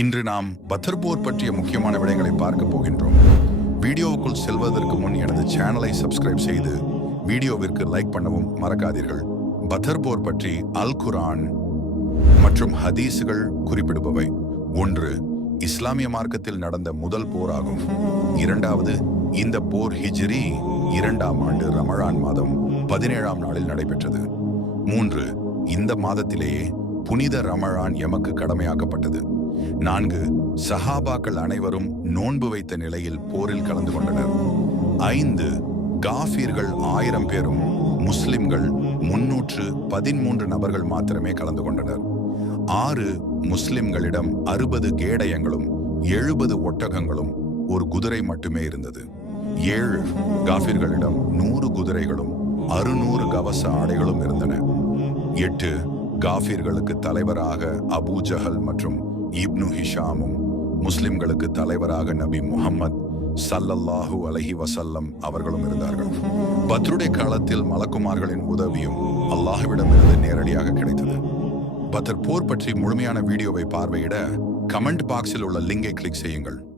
இன்று நாம் பத்ர் போர் பற்றிய முக்கியமான விடயங்களை பார்க்க போகின்றோம். வீடியோவுக்குள் செல்வதற்கு முன் எனது சேனலை சப்ஸ்கிரைப் செய்து வீடியோவிற்கு லைக் பண்ணவும் மறக்காதீர்கள். பத்தர்போர் பற்றி அல் குரான் மற்றும் ஹதீஸுகள் குறிப்பிடுபவை. ஒன்று இஸ்லாமிய மார்க்கத்தில் நடந்த முதல் போராகும். இரண்டாவது இந்த போர் ஹிஜ்ரி இரண்டாம் ஆண்டு ரமழான் மாதம் பதினேழாம் நாளில் நடைபெற்றது. மூன்று இந்த மாதத்திலேயே புனித ரமழான் எமக்கு கடமையாக்கப்பட்டது. நான்கு சஹாபாக்கள் அனைவரும் நோன்பு வைத்த நிலையில் போரில் கலந்து கொண்டனர். ஐந்து காஃபீர்கள் ஆயிரம் பேரும் முஸ்லிம்கள் முன்னூற்று பதிமூன்று நபர்கள் மாத்திரமே கலந்து கொண்டனர். ஆறு முஸ்லிம்களிடம் அறுபது கேடயங்களும் எழுபது ஒட்டகங்களும் ஒரு குதிரை மட்டுமே இருந்தது. ஏழு காஃபிர்களிடம் நூறு குதிரைகளும் அறுநூறு கவச ஆடைகளும் இருந்தன. எட்டு காஃபிர்களுக்கு தலைவராக அபூ ஜஹல் மற்றும் இப்னு ஹிஷாமும் முஸ்லிம்களுக்கு தலைவராக நபி முஹம்மத் சல்லல்லாஹு அலஹி வசல்லம் அவர்களும் இருந்தார்கள். பத்ருடைய காலத்தில் மலக்குமார்களின் உதவியும் அல்லாஹ்விடமிருந்து நேரடியாக கிடைத்தது. பத்ர் போர் பற்றி முழுமையான வீடியோவை பார்வையிட கமெண்ட் பாக்ஸில் உள்ள லிங்கை கிளிக் செய்யுங்கள்.